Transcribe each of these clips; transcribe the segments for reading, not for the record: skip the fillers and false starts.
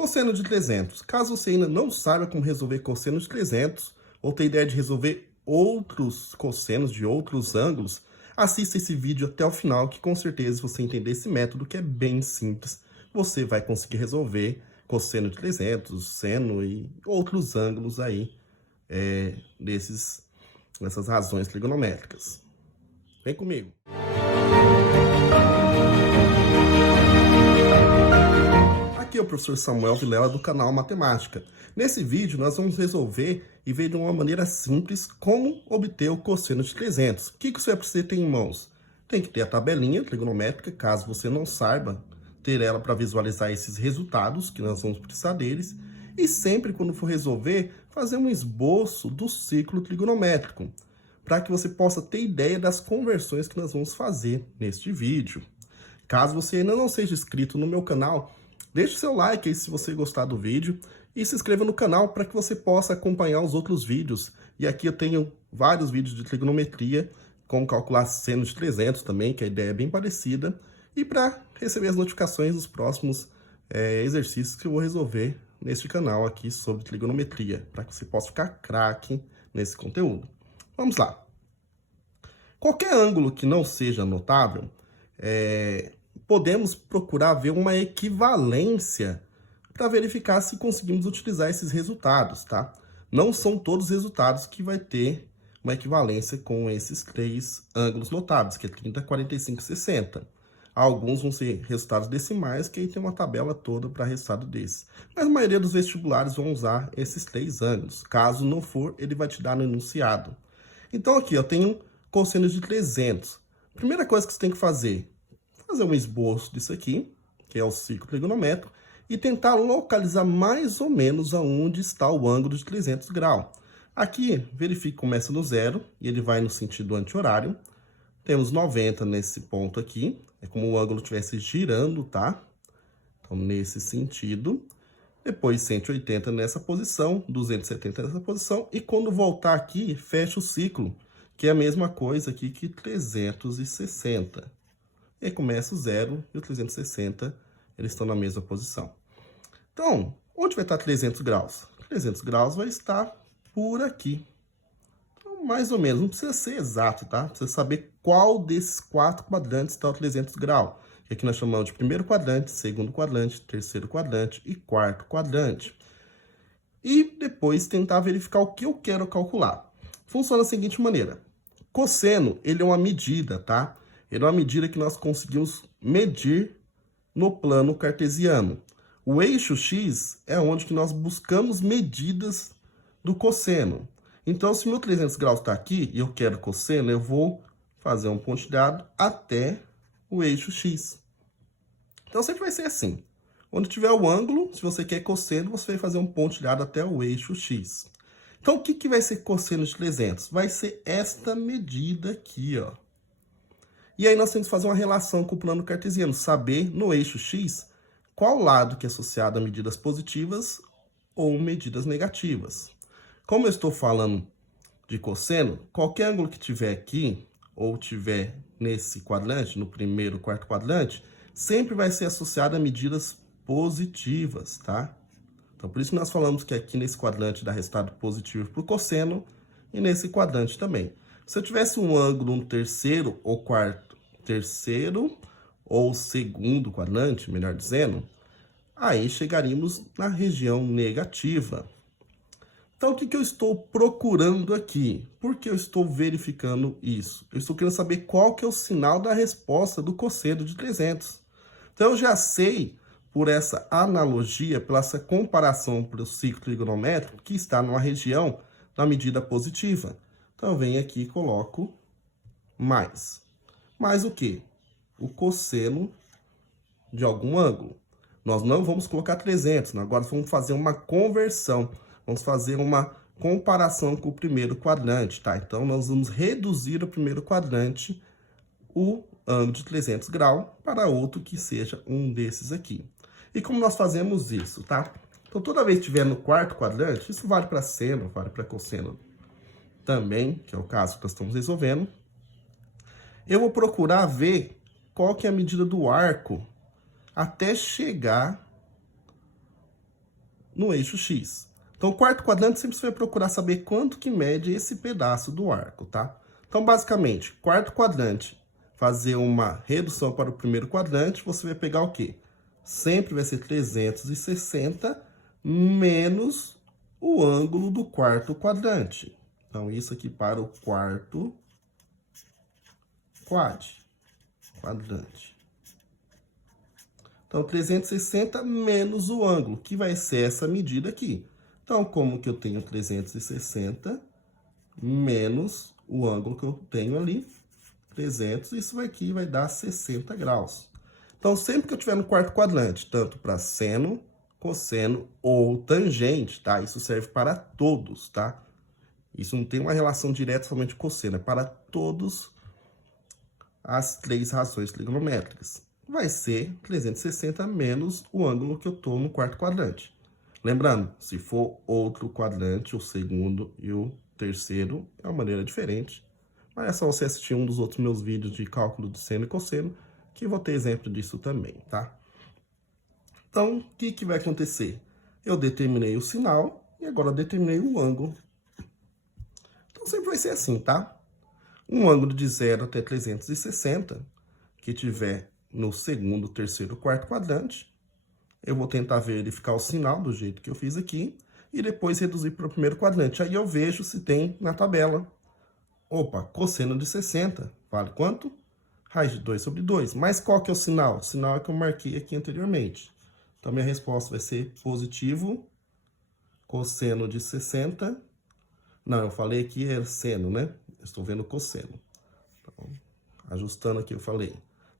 Cosseno de 300. Caso você ainda não saiba como resolver cosseno de 300, ou tem ideia de resolver outros cossenos de outros ângulos, assista esse vídeo até o final, que com certeza, se você entender esse método, que é bem simples, você vai conseguir resolver cosseno de 300, seno e outros ângulos aí, dessas razões trigonométricas. Vem comigo. Aqui é o professor Samuel Vilela do canal Matemática. Nesse vídeo nós vamos resolver e ver de uma maneira simples como obter o cosseno de 300. O que você vai precisar ter em mãos? Tem que ter a tabelinha trigonométrica, caso você não saiba, ter ela para visualizar esses resultados, que nós vamos precisar deles. E sempre quando for resolver, fazer um esboço do ciclo trigonométrico, para que você possa ter ideia das conversões que nós vamos fazer neste vídeo. Caso você ainda não seja inscrito no meu canal, deixe seu like aí se você gostar do vídeo e se inscreva no canal para que você possa acompanhar os outros vídeos. E aqui eu tenho vários vídeos de trigonometria, como calcular seno de 300 também, que a ideia é bem parecida. E para receber as notificações dos próximos exercícios que eu vou resolver neste canal aqui sobre trigonometria, para que você possa ficar craque nesse conteúdo. Vamos lá. Qualquer ângulo que não seja notável, podemos procurar ver uma equivalência para verificar se conseguimos utilizar esses resultados, tá? Não são todos os resultados que vai ter uma equivalência com esses três ângulos notáveis, que é 30, 45 e 60. Alguns vão ser resultados decimais, que aí tem uma tabela toda para resultado desses. Mas a maioria dos vestibulares vão usar esses três ângulos. Caso não for, ele vai te dar no enunciado. Então aqui, eu tenho cosseno de 300. Primeira coisa que você tem que fazer um esboço disso aqui, que é o ciclo trigonométrico, e tentar localizar mais ou menos aonde está o ângulo de 300 graus. Aqui, verifique que começa no zero, e ele vai no sentido anti-horário. Temos 90 nesse ponto aqui, é como o ângulo estivesse girando, tá? Então, nesse sentido. Depois, 180 nessa posição, 270 nessa posição, e quando voltar aqui, fecha o ciclo, que é a mesma coisa aqui que 360. E aí começa o 0 e o 360, eles estão na mesma posição. Então, onde vai estar 300 graus? 300 graus vai estar por aqui. Então, mais ou menos, não precisa ser exato, tá? Precisa saber qual desses 4 quadrantes está o 300 graus. Que aqui nós chamamos de primeiro quadrante, segundo quadrante, terceiro quadrante e quarto quadrante. E depois tentar verificar o que eu quero calcular. Funciona da seguinte maneira. Cosseno, ele é uma medida, tá? Ele é uma medida que nós conseguimos medir no plano cartesiano. O eixo X é onde que nós buscamos medidas do cosseno. Então, se meu 300 graus está aqui e eu quero cosseno, eu vou fazer um pontilhado até o eixo X. Então, sempre vai ser assim. Onde tiver o ângulo, se você quer cosseno, você vai fazer um pontilhado até o eixo X. Então, o que vai ser cosseno de 300? Vai ser esta medida aqui, ó. E aí nós temos que fazer uma relação com o plano cartesiano, saber no eixo X qual lado que é associado a medidas positivas ou medidas negativas. Como eu estou falando de cosseno, qualquer ângulo que tiver aqui, ou tiver nesse quadrante, no primeiro, quarto quadrante, sempre vai ser associado a medidas positivas, tá? Então, por isso que nós falamos que aqui nesse quadrante dá resultado positivo para o cosseno e nesse quadrante também. Se eu tivesse um ângulo no terceiro ou segundo quadrante, melhor dizendo, aí chegaríamos na região negativa. Então, o que eu estou procurando aqui? Por que eu estou verificando isso? Eu estou querendo saber qual que é o sinal da resposta do cosseno de 300. Então, eu já sei, por essa analogia, pela essa comparação para o ciclo trigonométrico, que está numa região da medida positiva. Então, eu venho aqui e coloco mais. Mais o quê? O cosseno de algum ângulo. Nós não vamos colocar 300, agora vamos fazer uma conversão. Vamos fazer uma comparação com o primeiro quadrante, tá? Então, nós vamos reduzir o primeiro quadrante, o ângulo de 300 graus, para outro que seja um desses aqui. E como nós fazemos isso, tá? Então, toda vez que estiver no quarto quadrante, isso vale para seno, vale para cosseno também, que é o caso que nós estamos resolvendo. Eu vou procurar ver qual que é a medida do arco até chegar no eixo X. Então, o quarto quadrante sempre você vai procurar saber quanto que mede esse pedaço do arco, tá? Então, basicamente, quarto quadrante, fazer uma redução para o primeiro quadrante, você vai pegar o quê? Sempre vai ser 360 menos o ângulo do quarto quadrante. Então, isso aqui para o quarto quadrante. Então, 360 menos o ângulo, que vai ser essa medida aqui. Então, como que eu tenho 360 menos o ângulo que eu tenho ali, 300, isso aqui vai dar 60 graus. Então, sempre que eu estiver no quarto quadrante, tanto para seno, cosseno ou tangente, tá? Isso serve para todos, tá? Isso não tem uma relação direta somente com cosseno, é para todas as 3 razões trigonométricas. Vai ser 360 menos o ângulo que eu estou no quarto quadrante. Lembrando, se for outro quadrante, o segundo e o terceiro, é uma maneira diferente. Mas é só você assistir um dos outros meus vídeos de cálculo de seno e cosseno, que vou ter exemplo disso também, tá? Então, o que vai acontecer? Eu determinei o sinal e agora determinei o ângulo. Então, sempre vai ser assim, tá? Um ângulo de 0 até 360, que tiver no segundo, terceiro, quarto quadrante, eu vou tentar verificar o sinal do jeito que eu fiz aqui e depois reduzir para o primeiro quadrante. Aí eu vejo se tem na tabela. Opa, cosseno de 60, vale quanto? Raiz de 2 sobre 2. Mas qual que é o sinal? O sinal é que eu marquei aqui anteriormente. Então, minha resposta vai ser positivo, cosseno de 60. Não, eu falei aqui é seno, né? Eu estou vendo cosseno. Então, ajustando aqui, eu falei.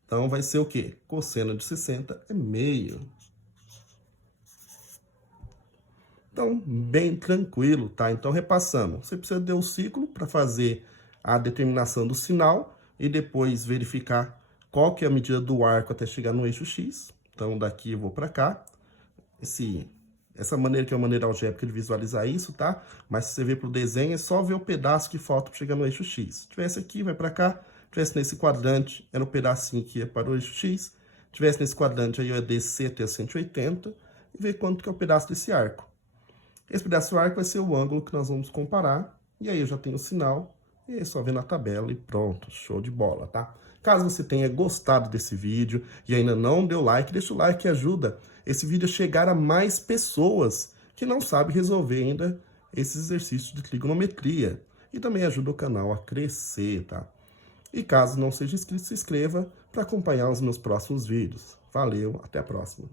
Então, vai ser o quê? Cosseno de 60 é meio. Então, bem tranquilo, tá? Então, repassando. Você precisa ter o ciclo para fazer a determinação do sinal e depois verificar qual que é a medida do arco até chegar no eixo X. Então, daqui eu vou para cá. Essa maneira que é uma maneira algébrica de visualizar isso, tá? Mas se você ver pro desenho, é só ver o pedaço que falta para chegar no eixo X. Se tivesse aqui, vai para cá. Se tivesse nesse quadrante, era o pedacinho que ia para o eixo X. Se tivesse nesse quadrante, aí eu ia descer até 180 e ver quanto que é o pedaço desse arco. Esse pedaço do arco vai ser o ângulo que nós vamos comparar. E aí eu já tenho o sinal. E aí é só ver na tabela e pronto. Show de bola, tá? Caso você tenha gostado desse vídeo e ainda não deu like, deixa o like que ajuda esse vídeo a chegar a mais pessoas que não sabem resolver ainda esses exercícios de trigonometria. E também ajuda o canal a crescer, tá? E caso não seja inscrito, se inscreva para acompanhar os meus próximos vídeos. Valeu, até a próxima.